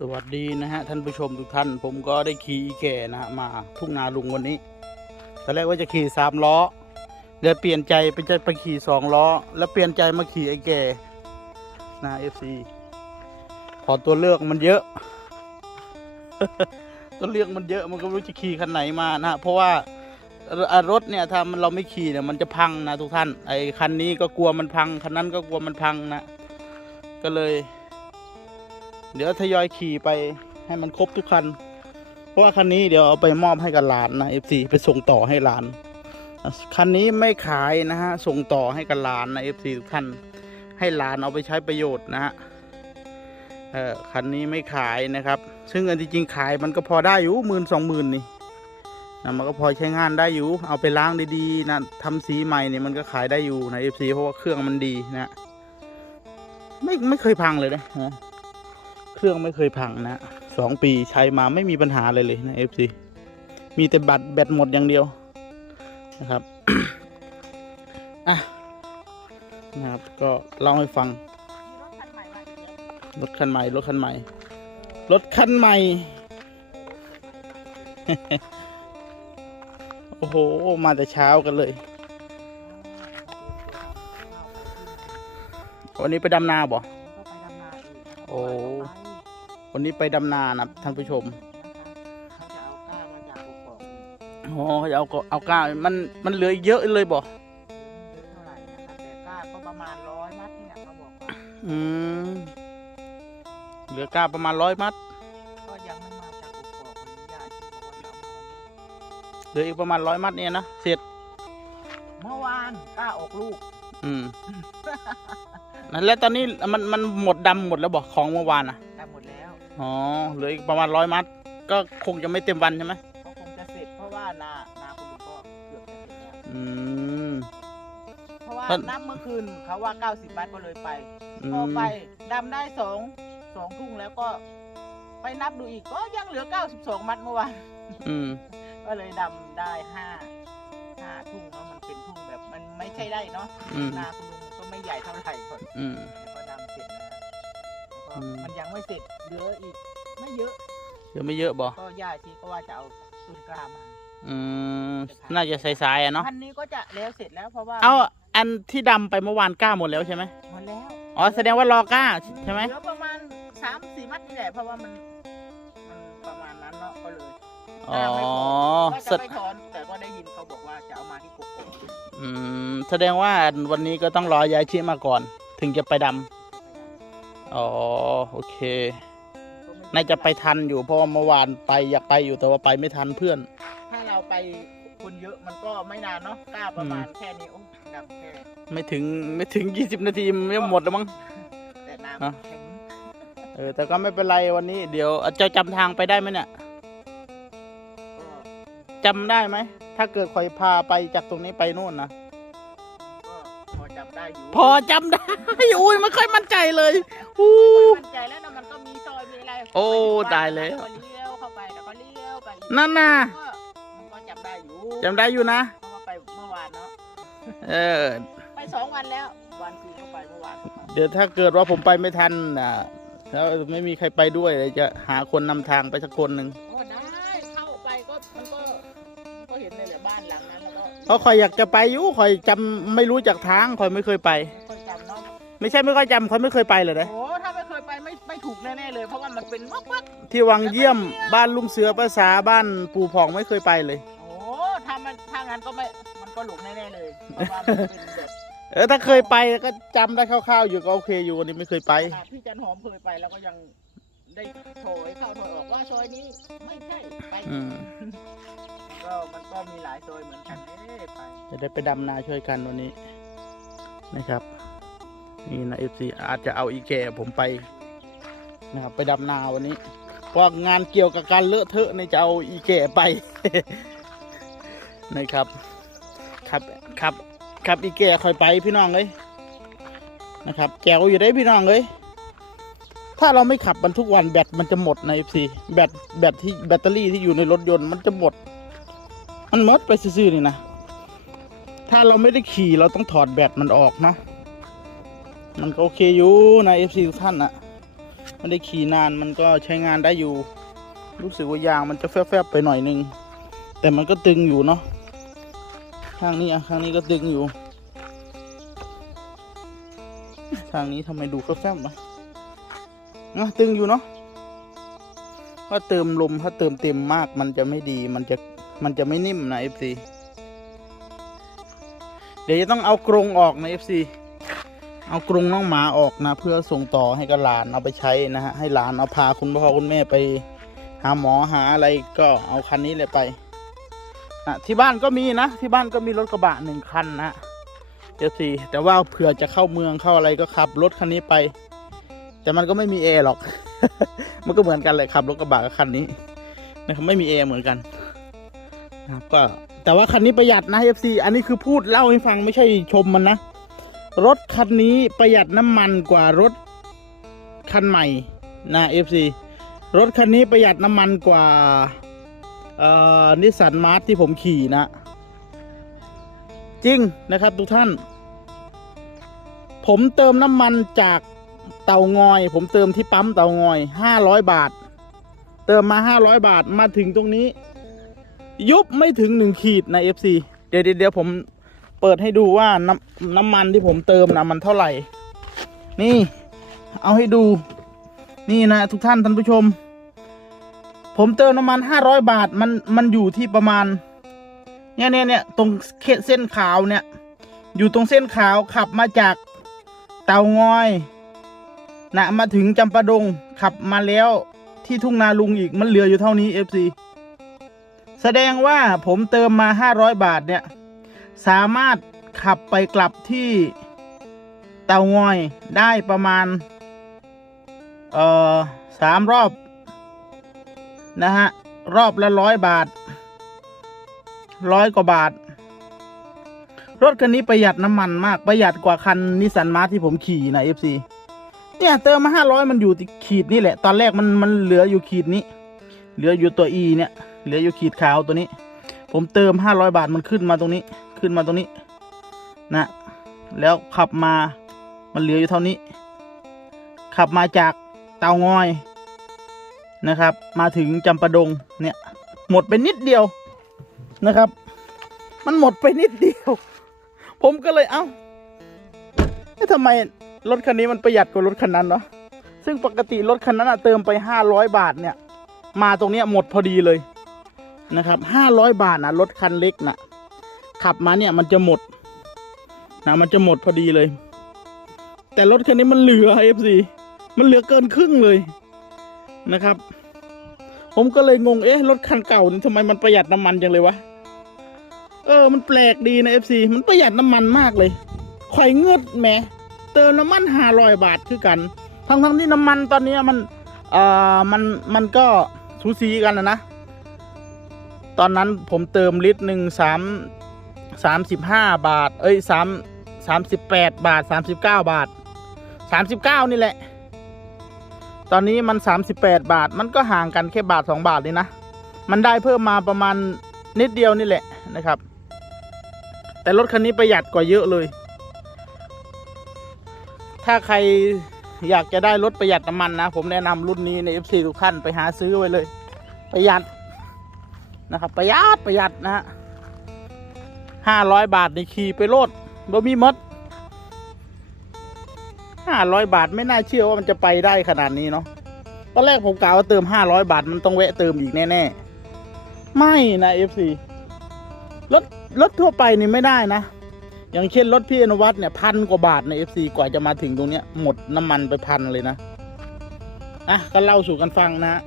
สวัสดีนะฮะท่านผู้ชมทุกท่าน ผมก็ได้ขี่อีแก่นะฮะมาทุ่งนาลุงวันนี้ตอนแรกว่าจะขี่สามล้อแล้วเปลี่ยนใจไปจะไปขี่สองล้อ แล้วเปลี่ยนใจมาขี่ไอ้แก่นะเอฟซีพอตัวเลือกมันเยอะ ตัวเลือกมันเยอะมันก็ไม่รู้จะขี่คันไหนมานะฮะเพราะว่าอ่ารถเนี่ยถ้ามันเราไม่ขี่เนี่ยมันจะพังนะทุกท่านไอ้คันนี้ก็กลัวมันพังคันนั้นก็กลัวมันพังนะก็เลย เดี๋ยวทยอยขี่ไปให้มันครบทุกคัน เพราะว่าคันนี้เดี๋ยวเอาไปมอบให้กับหลานนะ FC ไปส่งต่อให้หลาน คันนี้ไม่ขายนะฮะ ส่งต่อให้กับหลานนะ FC ทุกท่านให้หลานเอาไปใช้ประโยชน์นะฮะ เออคันนี้ไม่ขายนะครับ ซึ่งอันที่จริงขายมันก็พอได้อยู่หมื่นสองหมื่นนี่นะมันก็พอใช้งานได้อยู่ เอาไปล้างดีๆนะทำสีใหม่เนี่ยมันก็ขายได้อยู่นะ FC เพราะว่าเครื่องมันดีนะ ไม่ไม่เคยพังเลยนะ เครื่องไม่เคยพังนะสองปีใช้มาไม่มีปัญหาอะไรเลยนะเอฟซีมีแต่บัตรแบตหมดอย่างเดียวนะครับอะนะครับ ก็เล่าให้ฟัง รถคันใหม่ รถคันใหม่ รถคันใหม่ โอ้โห มาแต่เช้ากันเลย วันนี้ไปดำนาบ่โอ้ วันนี้ไปดำนานะท่านผู้ชมเขาจะเอาก้ามาจากกกอกอ๋อเขาจะเอาก็เอาก้ามันมันเหลือเยอะเลยบ่เยอะเท่าไหร่นะครับแต่ก้าก็ประมาณร้อยมัดเนี่ยเขาบอกว่าอืมเหลือก้าประมาณร้อยมัดก็ยังไม่มาจากกกอกคนญาติที่บอกว่าจะเอามาวันนี้เหลืออีกประมาณร้อยมัดเนี่ยนะเสร็จ เมื่อวานก้าออกลูกอืมนั่นแล้วตอนนี้มันมันหมดดำหมดแล้วบอกของเมื่อวานอะแต่หมดแล้ว อ๋อเหลืออีกประมาณร้อยมัด ก็คงจะไม่เต็มวันใช่ไหมก็คงจะเสร็จเพราะว่านานาคุณลุงก็เกือบจะเสร็จแล้วอืม เพราะว่าท่าน นับเมื่อคืนเขาว่า90มัดก็เลยไป อืพอมไปดำได้สองสองทุ่งแล้วก็ไปนับดูอีกก็ยังเหลือ 92 มัดเมื่อวาน อืมก็เลยดำได้ห้าห้าทุ่งเนาะมันเป็นทุ่งแบบมันไม่ใช่ได้เนาะอืมนาคุณลุงก็ไม่ใหญ่เท่าไหร่ก่อนอืม แล้วก็ดำเสร็จแล้วแล้วก็ อืมมันยังไม่เสร็จเหลืออีก ไม่เยอะเหลือไม่เยอะบ่ก็ย่าชีก็ว่าจะเอาต้นกล้ามาอืมน่าจะสายๆอะเนาะพันนี้ก็จะแล้วเสร็จแล้วเพราะว่าเอาอันที่ดำไปเมื่อวานก้าหมดแล้วใช่ไหมหมดแล้วอ๋อแสดงว่ารอก้าใช่ไหมเหลือประมาณสามสี่มัดนี่แหละเพราะว่ามันมันประมาณนั้นเนาะก็เลยอ๋อว่าสจะไม่ถอนแต่ก็ได้ยินเขาบอกว่าจะเอามาที่กกอกอืมแสดงว่าวันนี้ก็ต้องรอยายชิมาก่อน ถึงจะไปดำ อ๋อโอเคน่าจะไปทันอยู่เพราะว่าเมื่อวานไปอยากไปอยู่แต่ว่าไปไม่ทันเพื่อน ถ้าเราไปคนเยอะมันก็ไม่นานเนาะกล้าประมาณแค่นี้โอ้ดำแค่ไม่ถึงไม่ถึงยี่สิบนาทีมันไม่หมดแล้วมั้งแต่อะน้ำแข็งเออแต่ก็ไม่เป็นไรวันนี้ เดี๋ยวเจะจำทางไปได้ไหมเนี่ยก็จำได้ไหมถ้าเกิดคอยพาไปจากตรงนี้ไปนู่นนะก็พอจำ ได้อยู่พอจำได้ อุ้ยไม่ค่อยมั่นใจเลยอู้ มั่นใจแล้วนะมันก็มีซอยมีอะไรโอ้ไปทุกวันตายแล้วก็เลี้ยวเข้าไปแล้วก็เลี้ยวไปอีกนั่นน่ะก็มันก็จำได้อยู่จำได้อยู่นะ เพราะว่าไปเมื่อวานเนาะเออ ไปสองวันแล้ววันคือเข้าไปเมื่อวานเดี๋ยวถ้าเกิดว่าผมไปไม่ทันอะแล้วไม่มีใครไปด้วยเลยจะหาคนนำทางไปสักคนหนึ่ง โอ้ เพราะคอยอยากจะไปอยู่คอยจำไม่รู้จากทางคอยไม่เคยไปไม่ค่อยจำเนาะไม่ใช่ไม่ค่อยจำคอยไม่เคยไปเลยนะโอ้ถ้าไม่เคยไปไม่ไม่ถูกแน่ๆเลย เพราะว่ามันเป็นวักวักที่วังเยี่ยมบ้านลุงเสือภาษาบ้านปู่ผ่องไม่เคยไปเลย โอ้ถ้ามันถ้างั้นก็ไม่มันก็หลงแน่ๆเลยเพราะว่ามันเป็นแบบเออถ้าเคยไปก็จำได้คร่าวๆอยู่ก็โอเคอยู่วันนี้ไม่เคยไป ขนาดพี่จันหอมเคยไปแล้วก็ยัง ได้โถยเข้าโถยออกว่าซอยนี้ไม่ใช่ไปอืมก็มันก็มีหลายซอยเหมือนกันเอ๊ะไปจะได้ไปดำนาช่วยกันวันนี้นะครับ นี่นะเอฟซีอาจจะเอาอีแก่ผมไปนะครับไปดำนาวันนี้เพราะงานเกี่ยวกับการเลอะเทอะนี่จะเอาอีแก่ไป นะครับครับครับครับอีแก่คอยไปพี่น้องเลยนะครับแจวอยู่ได้พี่น้องเลย ถ้าเราไม่ขับมันทุกวันแบตมันจะหมดในเอฟซีแบตแบตที่แบตเตอรี่ที่อยู่ในรถยนต์มันจะหมด มันหมดไปซื่อๆนี่นะ ถ้าเราไม่ได้ขี่เราต้องถอดแบตมันออกนะ มันก็โอเคอยู่นะเอฟซีทุกท่านนะไม่ได้ขี่นานมันก็ใช้งานได้อยู่ รู้สึกว่ายางมันจะแฟบๆไปหน่อยนึง แต่มันก็ตึงอยู่เนาะข้างนี้อะข้างนี้ก็ตึงอยู่ ทางนี้ทำไมดูแฟบๆวะ เนาะตึงอยู่เนาะถ้าเติมลมถ้าเติมเต็มมากมันจะไม่ดีมันจะมันจะไม่นิ่มนะเอฟซีเดี๋ยวจะต้องเอากรงออกนะเอฟซีเอากรงน้องหมาออกนะ เพื่อส่งต่อให้กับหลานเอาไปใช้นะฮะให้หลานเอาพาคุณพ่อคุณแม่ไป หาหมอหาอะไรก็เอาคันนี้เลยไปนะที่บ้านก็มีนะที่บ้านก็มีรถกระบะหนึ่งคันนะเอฟซีแต่ว่าเผื่อจะเข้าเมืองเข้าอะไรก็ขับรถคันนี้ไป แต่มันก็ไม่มีแอร์หรอก มันก็เหมือนกันเลยขับรถกระบะกับคันนี้นะครับไม่มีแอร์เหมือนกันนะครับก็แต่ว่าคันนี้ประหยัดนะ FC อันนี้คือพูดเล่าให้ฟังไม่ใช่ชมมันนะ รถคันนี้ประหยัดน้ำมันกว่ารถคันใหม่นะ FC รถคันนี้ประหยัดน้ำมันกว่าเอ่อนิสสันมาร์ทที่ผมขี่นะ จริงนะครับทุกท่าน ผมเติมน้ำมันจาก เตางอย ผมเติมที่ปั๊มเตางอยห้าร้อยบาท เติมมาห้าร้อยบาทมาถึงตรงนี้ ยุบไม่ถึงหนึ่งขีดใน FC เดี๋ยวเดี๋ยวเดี๋ยวผมเปิดให้ดูว่าน้ำน้ำมันที่ผมเติมนะมันเท่าไหร่ นี่ เอาให้ดู นี่นะทุกท่านท่านผู้ชม ผมเติมน้ำมันห้าร้อยบาทมันมันอยู่ที่ประมาณ เนี่ยเนี่ยเนี่ยตรงเขตเส้นขาวเนี่ย อยู่ตรงเส้นขาวขับมาจากเตางอย นะมาถึงจำปาดงขับมาแล้วที่ทุ่งนาลุงอีกมันเหลืออยู่เท่านี้ FC แสดงว่าผมเติมมา 500 บาทเนี่ย สามารถขับไปกลับที่เตางอยได้ประมาณ เอ่อสามรอบ นะฮะ รอบละร้อยบาทร้อยกว่าบาท รถคันนี้ประหยัดน้ำมันมากประหยัดกว่าคันนิสสันมาร์ที่ผมขี่นะ FC เนี่ยเติมมาห้าร้อยมันอยู่ที่ขีดนี่แหละ ตอนแรกมันมันเหลืออยู่ขีดนี้ เหลืออยู่ตัว E เนี่ย เหลืออยู่ขีดขาวตัวนี้ ผมเติมห้าร้อยบาทมันขึ้นมาตรงนี้ ขึ้นมาตรงนี้ นะ แล้วขับมา มันเหลืออยู่เท่านี้ ขับมาจากเตางอยนะครับ มาถึงจำปาดง เนี่ย หมดไปนิดเดียวนะครับ มันหมดไปนิดเดียว ผมก็เลยเอ้าทำไม รถคันนี้มันประหยัดกว่ารถคันนั้นเนาะซึ่งปกติรถคันนั้นอะเติมไปห้าร้อยบาทเนี่ย มาตรงเนี้ยหมดพอดีเลยนะครับห้าร้อยบาทนะรถคันเล็กนะขับมาเนี่ยมันจะหมดนะมันจะหมดพอดีเลย แต่รถคันนี้มันเหลือเอฟซีมันเหลือเกินครึ่งเลยนะครับ ผมก็เลยงงเอ๊ะรถคันเก่านี่ทำไมมันประหยัดน้ำมันจังเลยวะเออ มันแปลกดีนะเอฟซีมันประหยัดน้ำมันมากเลยข่อยเงือดแหม เติมน้ำมันห้าร้อยบาทคือกัน ทั้งทั้งๆที่น้ำมันตอนนี้มันเอ่อมันมันก็สูสีกันนะนะ ตอนนั้นผมเติมลิตรหนึ่งสามสามสิบห้าบาท เอ้ยสามสามสิบแปดบาทสามสิบเก้าบาทสามสิบเก้านี่แหละ ตอนนี้มันสามสิบแปดบาท มันก็ห่างกันแค่บาทสองบาทนี่นะ มันได้เพิ่มมาประมาณนิดเดียวนี่แหละนะครับ แต่รถคันนี้ประหยัดกว่าเยอะเลย ถ้าใครอยากจะได้รถประหยัดน้ำมันนะ ผมแนะนำรุ่นนี้ใน FC ทุกท่านไปหาซื้อไว้เลย ประหยัดนะครับ ประหยัดประหยัดนะฮะห้าร้อยบาทในขี่ไปโลดบ่มีมดห้าร้อยบาทไม่น่าเชื่อว่ามันจะไปได้ขนาดนี้เนาะตอนแรกผมกล่าวว่าเติมห้าร้อยบาทมันต้องแวะเติมอีกแน่ๆ ไม่นะ FC รถรถทั่วไปนี่ไม่ได้นะ อย่างเช่นรถพี่อนุวัฒน์เนี่ยพันกว่าบาทใน FC กว่าจะมาถึงตรงเนี้ยหมดน้ำมันไปพันเลยนะอะก็เล่าสู่กันฟังนะฮะ